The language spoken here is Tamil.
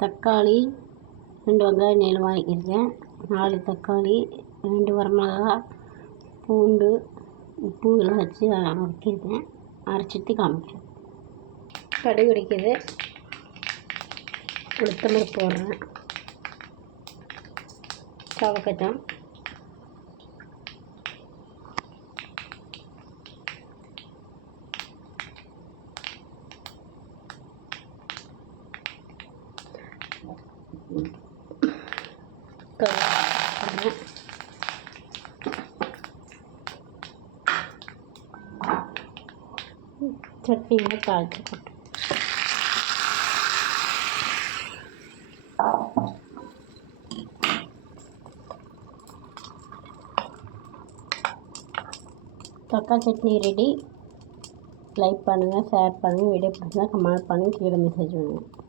தக்காளி 2 வெங்காயம் நீளமாக நறுக்கியிருக்கேன், 4 தக்காளி, 2 வரமிளகா, பூண்டு, உப்பு எல்லாம் வச்சு நறுக்கியிருக்கேன். அரைச்சிட்டு காமிக்கிறேன். கடுகு வெடிக்குது, உளுத்தம்பருப்பு போடுறேன், சவக்கட்டம், சட்னியை தாளிச்சு போட்டு தக்காளி சட்னி ரெடி. லைக் பண்ணுங்கள், ஷேர் பண்ணுங்கள், வீடியோ பிடிச்சா கமெண்ட் பண்ணுங்கள், கீழே மெசேஜ் பண்ணுங்கள்.